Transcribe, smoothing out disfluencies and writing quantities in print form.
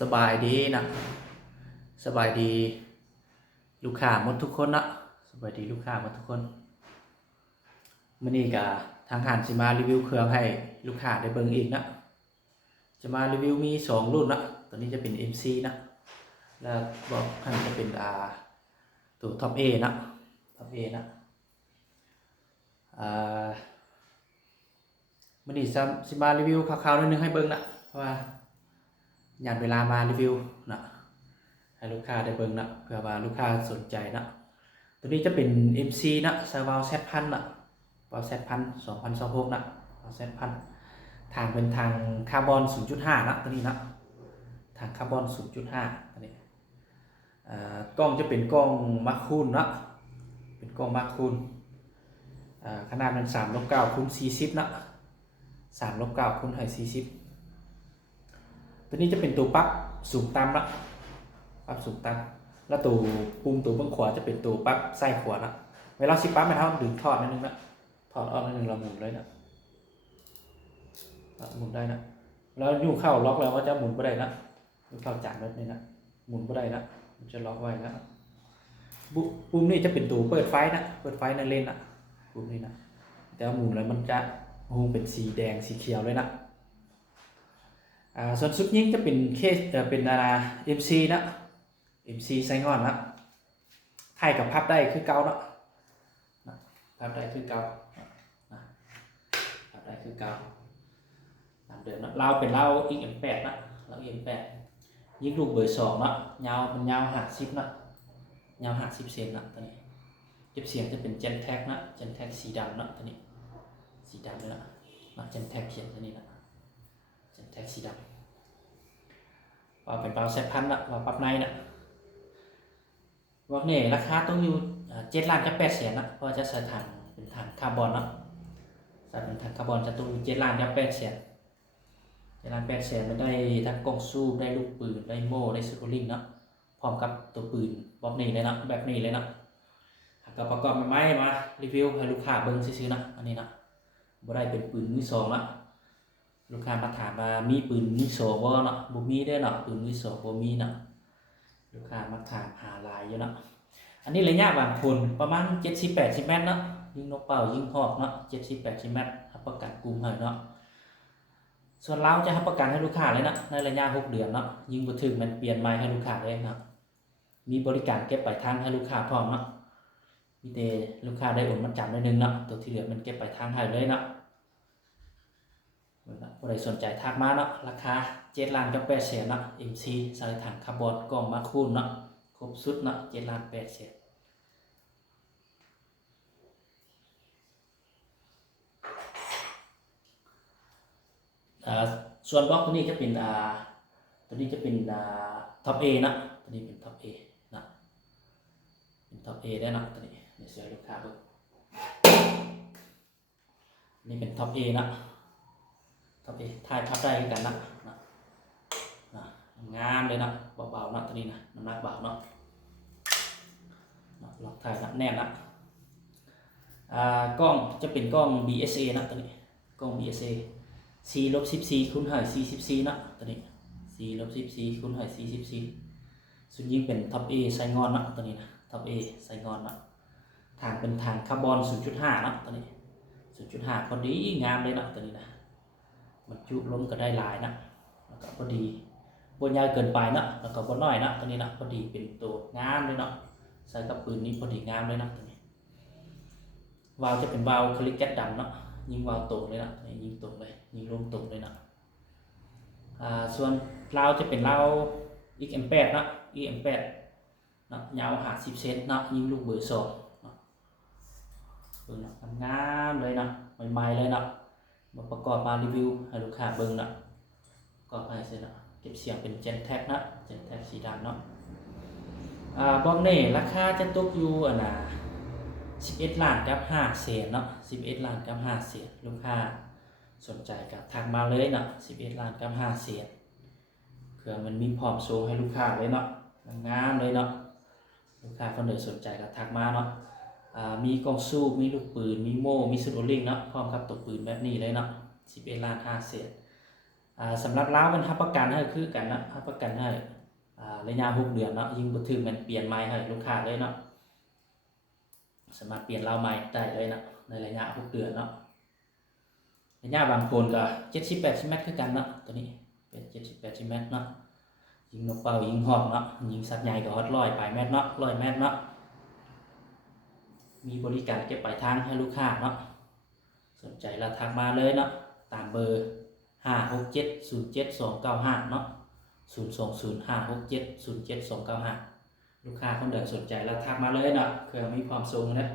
สบายดีนะสบายดีลูกค้าหมดทุกคนนะสบายดีลูกค้าหมดทุกคนมื้อนี้ก็ทางห้างสิมารีวิวเครื่องให้ลูกค้าได้เบิ่งอีกนะจะมารีวิวมี2รุ่นนะตัวนี้จะเป็น MC นะแล้วบอกให้จะเป็นตัว Top A นะ Top A นะมื้อนี้สิมารีวิวคร่าวๆนิดนึงให้เบิ่งนะเพราะว่าญาติเวลามารีวิวนะให้ลูกค้าได้เบิ่งนะเพื่อว่าลูกค้าสนใจนะตัวนี้จะเป็น MC นะซาวา Z1000 นะวาล์ว Z1000 2026นะวาล์ว Z1000 ทางเป็นทางคาร์บอน 0.5 นะตัวนี้นะทางคาร์บอน 0.5 ตัวนี้กล้องจะเป็นกล้องมาร์คคูนนะเป็นกล้องมาร์คคูนขนาดมัน3/9คูณ40นะ3/9คูณ40ตัวนี้จะเป็นตัวปรับสูงต่ำนะปรับสูงต่ำแล้วตัวปุ่มตัวเบื้องขวาจะเป็นตัวปรับไส้ขวานะเวลาสิปรับมันเท่าดึงทอดนิดนึงนะถอดออกนิดนึงเราหมุนเลยนะหมุนได้นะแล้วยุ่งเข้าล็อกแล้วก็จะหมุนไม่ได้นะยุ่งเข้าจานแบบนี้นะหมุนไม่ได้นะมันจะล็อกไว้นะปุ่มนี้จะเป็นตัวเปิดไฟนะเปิดไฟในเลนนะปุ่มนี้นะแต่หมุนแล้วมันจะหูเป็นสีแดงสีเขียวเลยนะส่วนชุดยิงจะเป็นเคสเป็นMC นะ MC ไซงอนนะไทยกับพับได้คือเก่าเนาะพับได้คือเก่าพับได้คือเก่าตามเดิมนะเราเป็นเราXM8นะเราXM8ยิงลูกเบอร์2นะยาวมันยาว50นะยาว50เซนนะตัวนี้เก็บเสียงจะเป็น Gen-Tech นะ Gen-Tech สีดำนะตัวนี้สีดำเลยนะ Gen-Tech เขียนตัวนี้นะ Gen-Tech สีดำว่าเป็นเบาZ1000นะว่าปรับในนะว่าเนี่ยราคาต้องอยู่7,800,000นะเพราะจะใส่ถังเป็นถังคาร์บอนนะใส่เป็นถังคาร์บอนจะต้องอยู่7,800,000มันได้ทั้งกล้องซูมได้ลูกปืนได้โม่ได้สกูลิ่งนะพร้อมกับตัวปืนบอกนี่เลยนะแบบนี้เลยนะก็ประกอบไม้มารีวิวให้ลูกค้าเบิ่งซื้อๆนะอันนี้นะบ่ได้เป็นปืนมือ2นะลูกค้ามาถามว่ามีปืนมือ2บ่เนาะบ่มีได้เนาะปืนมือ2บ่มีนะลูกค้ามาถามหาหลายอยู่นะอันนี้ระยะบางคนประมาณ70-80 เมตรนะยิงนกเป่ายิงหอกเนาะ70-80 เมตรรับประกันกลุ่มให้เนาะส่วนเราจะรับประกันให้ลูกค้าเลยนะในระยะ6 เดือนเนาะยิงบ่ถึงมันเปลี่ยนใหม่ให้ลูกค้าเลยนะมีบริการเก็บปลายทางให้ลูกค้าพร้อมเนาะมีแต่ลูกค้าได้โอนมัดจำได้นึงเนาะตัวที่เหลือมันเก็บปลายทางให้เลยเนาะผู้ใดสนใจทักมาเนาะราคา7,800,000เนาะ MC ใส่ถังคาร์บอนกล่องมาคูนเนาะครบสุดเนาะ7,800,000ส่วนบล็อกตัวนี้จะเป็นตัวนี้จะเป็นท็อป A นะตัวนี้เป็นท็อป A นะเป็นท็อป A ได้นะตัวนี้เดี๋ยวเสียลูกค้าดูนี่เป็นท็อป A นะท็อป A ถ่ายพับได้กันนะงามเลยนะเบาๆนะตัวนี้นะน้ำหนักเบาเนาะล็อกถ่ายนะแน่นนะกล้องจะเป็นกล้อง BSA นะตัวนี้กล้อง BSA 4-14คูณ44นะตัวนี้4-14คูณ44ส่วนยิ่งเป็นท็อป A ไซงอนนะตัวนี้นะท็อป A ไซงอนนะทางเป็นทางคาร์บอน 0.5 นะตัวนี้ 0.5 พอดีงามเลยนะตัวนี้นะมันจุล้มก็ได้หลายนะแล้วก็พอดีบนใหญ่เกินไปนะแล้วก็บนน้อยนะตัวนี้นะพอดีเป็นตัวงามเลยเนาะใส่กับปืนนี้พอดีงามเลยนะตัวนี้วาล์วจะเป็นวาล์วคลิกแก๊สดำเนาะยิงวาล์วตรงเลยนะยิงตรงเลยยิงลงตรงเลยนะส่วนเราจะเป็นเรา XM8 นะ XM8 นะยาว50 เซนนะยิงลูกเบอร์2นะเบิ่งนะงามเลยนะใหม่ๆเลยนะมาประกอบมารีวิวให้ลูกค้าเบิ่งนะก็ให้เสร็จนะเก็บเสียงเป็น Gen-Tech นะ Gen-Tech สีดำเนาะบล็อกนี่ราคาจะตกอยู่11,500,000เนาะ11,500,000ลูกค้าสนใจกับทักมาเลยเนาะ11,500,000เครื่องมันมีพร้อมส่งให้ลูกค้าเลยเนาะงามเลยเนาะลูกค้าคนใดสนใจกับทักมาเนาะมีกล้องซูมมีลูกปืนมีโม่มีสโตรลิงเนาะพร้อมกับตัวปืนแบบนี้เลยเนาะ11,500,000 สำหรับลาวมันรับประกันให้คือกันนะรับประกันให้ระยะ6เดือนเนาะยิ่งบ่ถึงมันเปลี่ยนใหม่ให้ลูกค้าเลยเนาะสามารถเปลี่ยนลาวใหม่ได้เลยนะในระยะ6เดือนเนาะระยะบางคนก็70-80 เมตรคือกันเนาะตัวนี้เป็น70-80 เมตรเนาะยิงนกเป่ายิงหอกเนาะยิงสัตว์ใหญ่ก็ฮอด100ปลายเมตรเนาะ100 เมตรเนาะมีบริการเก็บปลายทางให้ลูกค้าเนาะสนใจแล้วทักมาเลยเนาะตามเบอร์56707-295เนาะ02056707-295ลูกค้าคนใดสนใจแล้วทักมาเลยเนาะเพื่อมีความสูงนะ